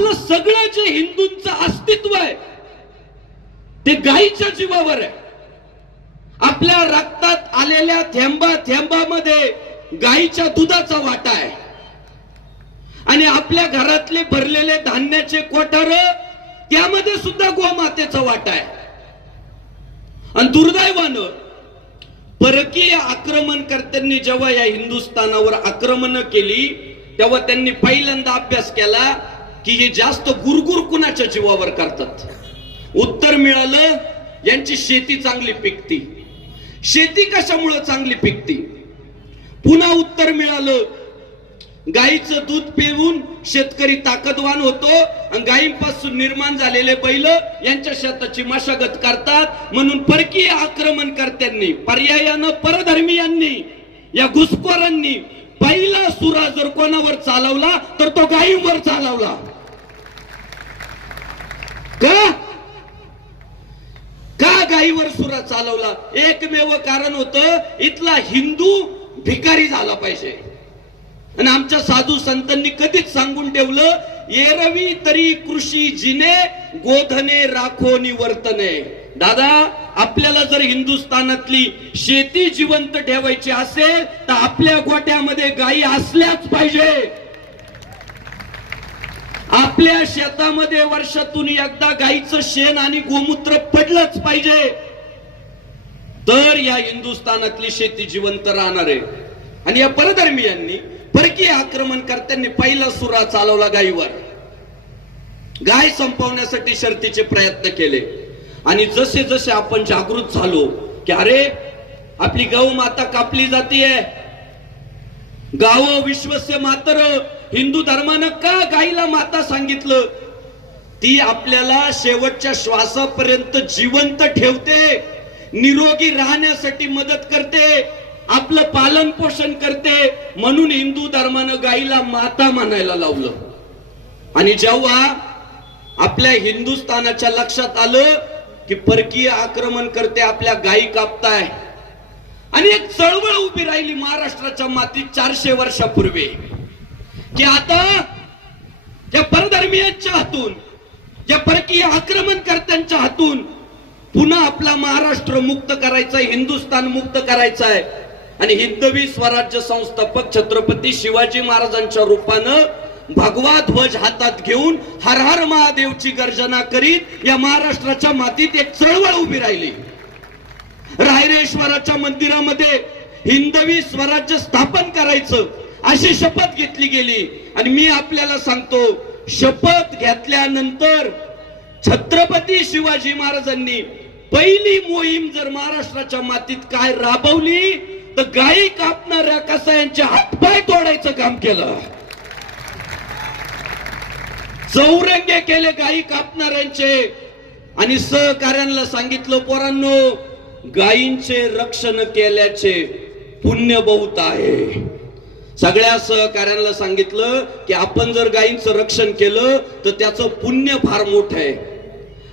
आपलं सगळं जे हिंदूंचं अस्तित्व आहे ते गायीच्या जीवावर आहे. आपल्या रक्तात आलेल्या थेंबा थेंबामध्ये गायीच्या दुधाचा वाटा आहे आणि आपल्या घरातले भरलेले धान्याचे कोठार त्यामध्ये सुद्धा गोमातेचा वाटा आहे. आणि दुर्दैवानं परकीय आक्रमणकर्त्यांनी जेव्हा या हिंदुस्थानावर आक्रमण केली तेव्हा त्यांनी पहिल्यांदा अभ्यास केला की हे जास्त गुरगुर कुणाच्या जीवावर करतात. उत्तर मिळालं यांची शेती चांगली पिकती. शेती कशामुळे चांगली पिकती? पुन्हा उत्तर मिळालं गायीचं दूध पिऊन शेतकरी ताकदवान होतो आणि गायींपासून निर्माण झालेले बैल यांच्या शेताची मशागत करतात. म्हणून परकीय आक्रमणकर्त्यांनी पर्यायानं परधर्मीयांनी या घुसखोरांनी पहिला सुरा जर कोणावर चालवला तर तो गायींवर चालवला. का गायीवर सुरा चालवला? एकमेव कारण होतं इथला हिंदू भिकारी झाला पाहिजे. आणि आमच्या साधू संतांनी कधीच सांगून ठेवलं एरवी तरी कृषी जिने गोधने राखो निवर्तने. दादा आपल्याला जर हिंदुस्थानातली शेती जिवंत ठेवायची असेल तर आपल्या गोट्यामध्ये गायी असल्याच पाहिजे. आपल्या शेतामध्ये वर्षातून एकदा गायीचं शेण आणि गोमूत्र पडलंच पाहिजे तर या हिंदुस्थानातली शेती जिवंत राहणार आहे. आणि या परधर्मीयांनी परकीय आक्रमणकर्त्यांनी पहिला सुरा चालवला गायीवर. गाय संपवण्यासाठी शर्तीचे प्रयत्न केले आणि जसे जसे आपण जागृत झालो की अरे आपली गौ माता कापली जातीये, गाव विश्वस्य मातर, हिंदू धर्मानं का गायीला माता सांगितलं? ती आपल्याला शेवटच्या श्वासापर्यंत जिवंत ठेवते, निरोगी राहण्यासाठी मदत करते, आपलं पालन पोषण करते. म्हणून हिंदू धर्मानं गायीला माता म्हणायला लावलं. आणि जेव्हा आपल्या हिंदुस्थानाच्या लक्षात आलं की परकीय आक्रमणकर्ते आपल्या गायी कापताय आणि एक चळवळ उभी राहिली महाराष्ट्राच्या मातीत 400 वर्षापूर्वी की आता या परधर्मीयांच्या हातून, या परकीय आक्रमणकर्त्यांच्या हातून पुन्हा आपला महाराष्ट्र मुक्त करायचा आहे, हिंदुस्थान मुक्त करायचं आहे. आणि हिंदवी स्वराज्य संस्थापक छत्रपती शिवाजी महाराजांच्या रूपानं भगवा ध्वज हातात घेऊन हर हर महादेवची गर्जना करीत या महाराष्ट्राच्या मातीत एक चळवळ उभी राहिली. रायरेश्वराच्या मंदिरामध्ये हिंदवी स्वराज्य स्थापन करायचं अशी शपथ घेतली गेली. आणि मी आपल्याला सांगतो शपथ घेतल्यानंतर छत्रपती शिवाजी महाराजांनी पहिली मोहीम जर महाराष्ट्राच्या मातीत काय राबवली तर गायी कापणाऱ्या कसायांचे हातपाय तोडायचं काम केलं. चौरंगे केले गायी कापणाऱ्यांचे आणि सहकार्यांना सांगितलं पोरांनो गायींचे रक्षण केल्याचे पुण्य बहुत आहे. सगळ्या सहकार्यांना सांगितलं की आपण जर गायींचं रक्षण केलं तर त्याचं पुण्य फार मोठं आहे.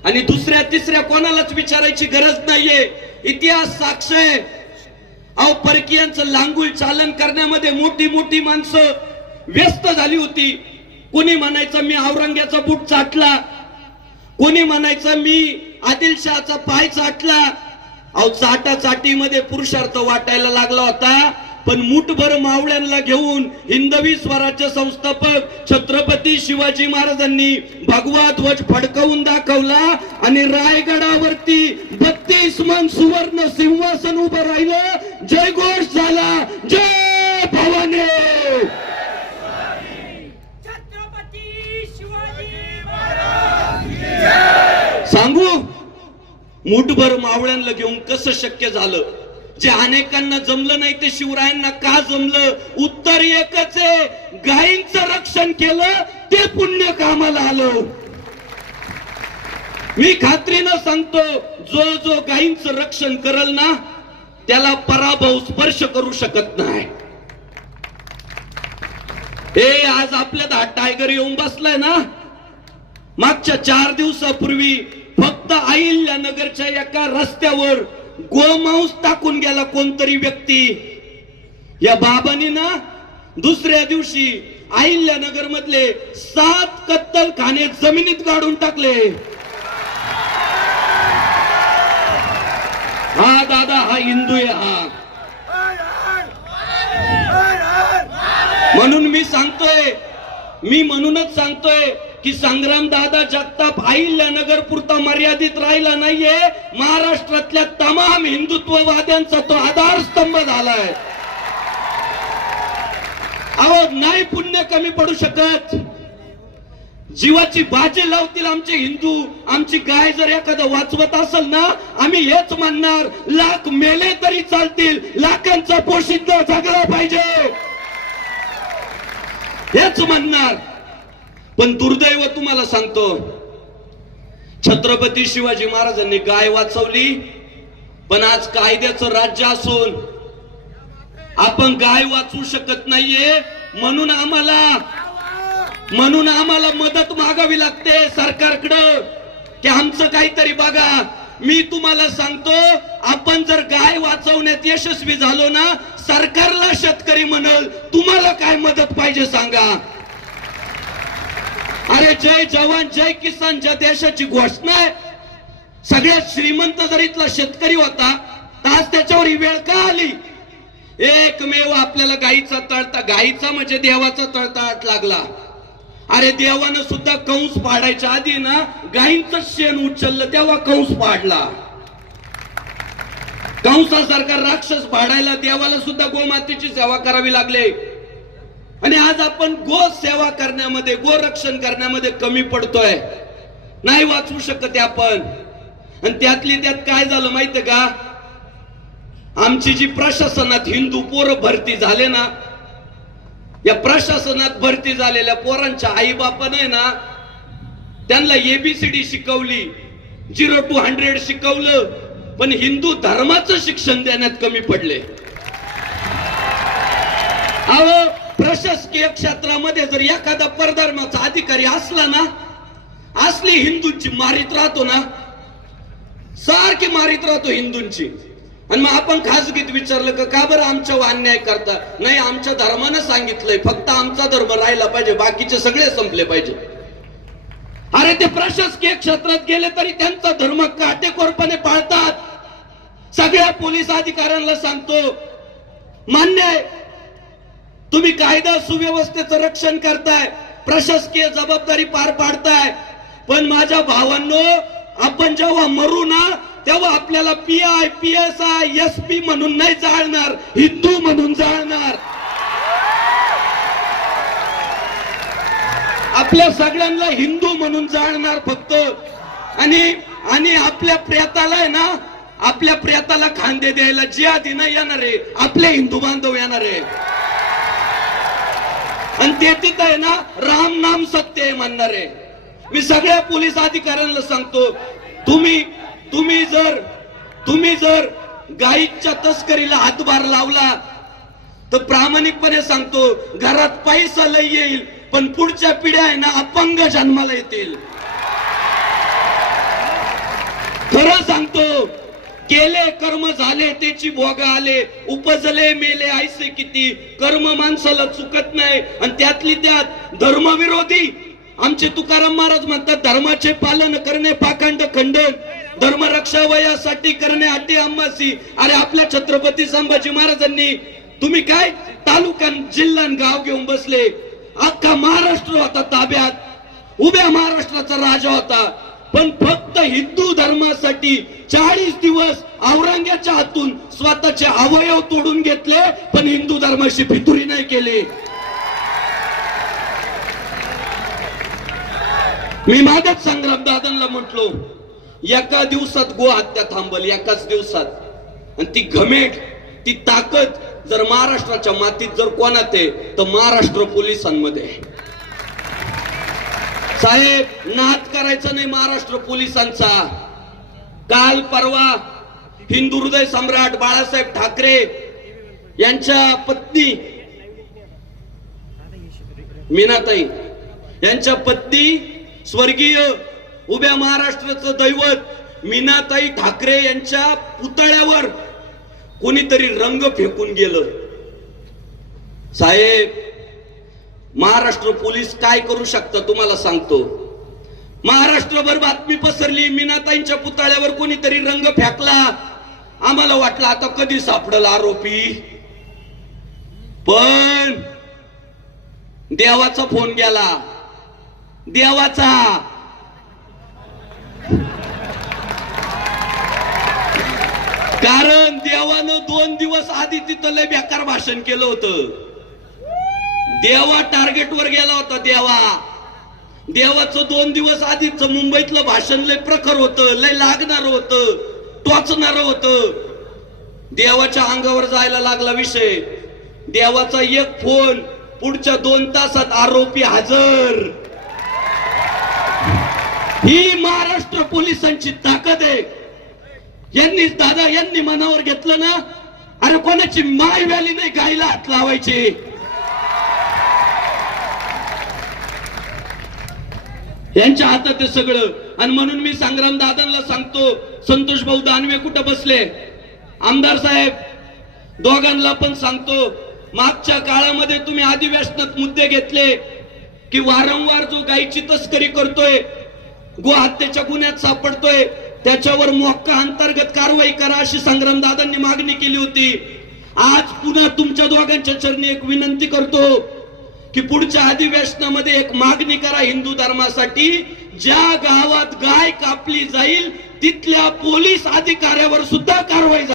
आणि दुसऱ्या तिसऱ्या कोणालाच विचारायची गरज नाहीये, इतिहास साक्ष आहे. अहो परकीयांचं लांगुल चालन करण्यामध्ये मोठी मोठी माणसं व्यस्त झाली होती. कोणी म्हणायचं मी औरंग्याचा बूट चाटला, कोणी म्हणायचं मी आदिलशहाचा पाय चाटला. अहो चाटाचाटीमध्ये पुरुषार्थ वाटायला लागला होता. पण मुठभर मावळ्यांना घेऊन हिंदवी स्वराज्य संस्थापक छत्रपती शिवाजी महाराजांनी भगवा ध्वज फडकवून दाखवला आणि रायगडावरती 32 मन सुवर्ण सिंहासन उभं राहिलं. जय घोष झाला, जय भवानी. छत्रपती शिवाजी महाराज. सांगू मुठभर मावळ्यांना घेऊन कसं शक्य झालं? जे अनेकांना जमलं नाही ते शिवरायांना का जमलं? उत्तर एकच आहे, गायींचं रक्षण केलं ते पुण्य कामाला आलं. मी खात्रीनं सांगतो जो जो गायींचं रक्षण करल ना त्याला पराभव स्पर्श करू शकत नाही. हे आज आपल्यात हा टायगर येऊन बसलाय ना, मागच्या 4 दिवसापूर्वी फक्त अहिल्यानगरच्या एका रस्त्यावर गोमांस टाकून गेला कोणतरी व्यक्ती. या बाबांनी ना दुसऱ्या दिवशी अहिल्यानगर मधले 7 कत्तल खाने जमिनीत गाडून टाकले. हा दादा, हा हिंदू आहे हा. म्हणून मी म्हणूनच सांगतोय की संग्राम दादा जगताप अहिल्यानगर पुरता मर्यादित राहिला नाहीये. महाराष्ट्रातल्या तमाम हिंदुत्ववाद्यांचा तो आधारस्तंभ झालाय. अहो, नाही पुण्य कमी पडू शकत. जीवाची बाजी लावतील आमचे हिंदू. आमची गाय जर एखादं वाचवत असेल ना, आम्ही हेच म्हणणार, लाख मेले तरी चालतील, लाखांचा पोशिंदा जगला पाहिजे, हेच म्हणणार. पण दुर्दैव तुम्हाला सांगतो, छत्रपती शिवाजी महाराजांनी गाय वाचवली, पण आज कायद्याचं राज्य असून आपण गाय वाचवू शकत नाहीये. म्हणून आम्हाला मदत मागावी लागते सरकारकडं की आमचं काहीतरी बघा. मी तुम्हाला सांगतो, आपण जर गाय वाचवण्यात यशस्वी झालो ना, सरकारला शेतकरी म्हणल तुम्हाला काय मदत पाहिजे सांगा. अरे जय जवान जय किसान ज्या देशाची घोषणा आहे, सगळ्यात श्रीमंत जर इथला शेतकरी होता तर आज त्याच्यावर ही वेळ का आली? एकमेव आपल्याला गाईचा म्हणजे देवाचा तळतळाट लागला. अरे देवानं सुद्धा कंस पाडायच्या आधी ना गायींचं शेण उचललं, तेव्हा कंस पाडला. कंसासारखा राक्षस पाडायला देवाला सुद्धा गोमातेची सेवा करावी लागले. आणि आज आपण गो सेवा करण्यामध्ये, गोरक्षण करण्यामध्ये कमी पडतोय, नाही वाचवू शकत आपण. आणि त्यातली त्यात काय झालं माहितीये का, आमची जी प्रशासनात हिंदू पोरं भरती झाले ना, या प्रशासनात भरती झालेल्या पोरांच्या आई बापाने ना त्यांना एबीसीडी शिकवली, 0 to 100 शिकवलं, पण हिंदू धर्माचं शिक्षण देण्यात कमी पडले. अहो, प्रशासकीय क्षेत्रामध्ये जर एखादा परधर्माचा अधिकारी असला ना, असली हिंदूंची मारित राहतो ना, सारखी मारित राहतो हिंदूंची. आणि मग आपण खासगीत विचारलं का बरं आमच्यावर अन्याय करता? नाही, आमच्या धर्मानं सांगितलंय फक्त आमचा धर्म राहिला पाहिजे, बाकीचे सगळे संपले पाहिजे. अरे ते प्रशासकीय क्षेत्रात गेले तरी त्यांचा धर्म काटेकोरपणे पाळतात. सगळ्या पोलीस अधिकाऱ्यांना सांगतो, मान्य आहे तुम्ही कायदा सुव्यवस्थेचं रक्षण करताय, प्रशासकीय जबाबदारी पार पाडताय, पण माझ्या भावांनो, आपण जेव्हा मरू ना तेव्हा आपल्याला PI, PSI, SP म्हणून नाही जाळणार, हिंदू म्हणून जाळणार. आपल्या सगळ्यांना हिंदू म्हणून जाळणार फक्त. आणि आपल्या प्रेताला आहे ना, आपल्या प्रेताला खांदे द्यायला जिहादी नाही येणार आहे, आपले हिंदू बांधव येणार आहे. आणि ते तिथं आहे ना राम नाम सत्य आहे म्हणणार आहे. मी सगळ्या पोलीस अधिकाऱ्यांना सांगतो, तुम्ही जर गायीच्या तस्करीला हातभार लावला तर प्रामाणिकपणे सांगतो, घरात पैसा लय येईल, पण पुढच्या पिढ्या आहे ना अपंग जन्माला येतील. खरं सांगतो, केले कर्म झाले त्याची भोग आले, उपजले मेले ऐसे किती. कर्म माणसाला चुकत नाही. आणि त्यातली त्यात धर्मविरोधी आमचे तुकाराम महाराज म्हणतात, धर्माचे पालन करणे पाखंड खंडन, धर्मरक्षा वयासाठी करणे अटी आम्हासी. अरे आपल्या छत्रपती संभाजी महाराजांनी तुम्ही काय तालुका जिल्हा गाव घेऊन बसले, अख्खा महाराष्ट्र होता ताब्यात, उभ्या महाराष्ट्राचा राजा होता, पण फक्त हिंदू धर्मासाठी 40 दिवस औरंग्याच्या हातून स्वतःचे अवयव तोडून घेतले, पण हिंदू धर्माशी फितुरी नाही केली. मी मागच संग्राम दादांना म्हटलो, एका दिवसात गो हत्या थांबल, एकाच दिवसात. आणि ती घमेट, ती ताकद जर महाराष्ट्राच्या मातीत जर कोणात आहे तर महाराष्ट्र पोलिसांमध्ये. साहेब, नाद करायचा नाही महाराष्ट्र पोलिसांचा. काल परवा हिंदू हृदय सम्राट बाळासाहेब ठाकरे यांच्या पत्नी मीनाताई, यांच्या पत्नी स्वर्गीय उभ्या महाराष्ट्राचं दैवत मीनाताई ठाकरे यांच्या पुतळ्यावर कोणीतरी रंग फेकून गेलं. साहेब, महाराष्ट्र पोलीस काय करू शकतात तुम्हाला सांगतो. महाराष्ट्रभर बातमी पसरली, मीनाताईंच्या पुतळ्यावर कोणीतरी रंग फेकला. आम्हाला वाटलं आता कधी सापडल आरोपी, पण देवाचा फोन गेला. देवाचा कारण देवानं 2 दिवस आधी तिथं लय बेकार भाषण केलं होतं. देवा टार्गेटवर गेला होता. देवाचं 2 दिवस आधीच मुंबईतलं भाषण लय प्रखर होतं, लय लागणार होतं, टोचणार होतं. देवाच्या अंगावर जायला लागला विषय. देवाचा एक फोन, पुढच्या 2 तासात आरोपी हजर. ही महाराष्ट्र पोलिसांची ताकद आहे. यांनी मनावर घेतलं ना, अरे कोणाची माय व्याली नाही गायला हात लावायचे. यांच्या हातात आहे सगळं. आणि म्हणून मी संग्राम दादांना सांगतो, संतोष भाऊ दानवे कुठं बसले, आमदार साहेब दोघांना पण सांगतो, मागच्या काळामध्ये तुम्ही अधिवेशनात मुद्दे घेतले की वारंवार जो गायीची तस्करी करतोय, गो हत्येच्या गुन्ह्यात सापडतोय, त्याच्यावर मोक्का अंतर्गत कारवाई करा अशी संग्राम दादांनी मागणी केली होती. आज पुन्हा तुमच्या दोघांच्या चरणी एक विनंती करतो की पुढच्या अधिवेशनामध्ये एक मागणी करा हिंदू धर्मासाठी, ज्या गावात गाय कापली जाईल तिथल्या पोलीस अधिकाऱ्यावर सुद्धा कारवाई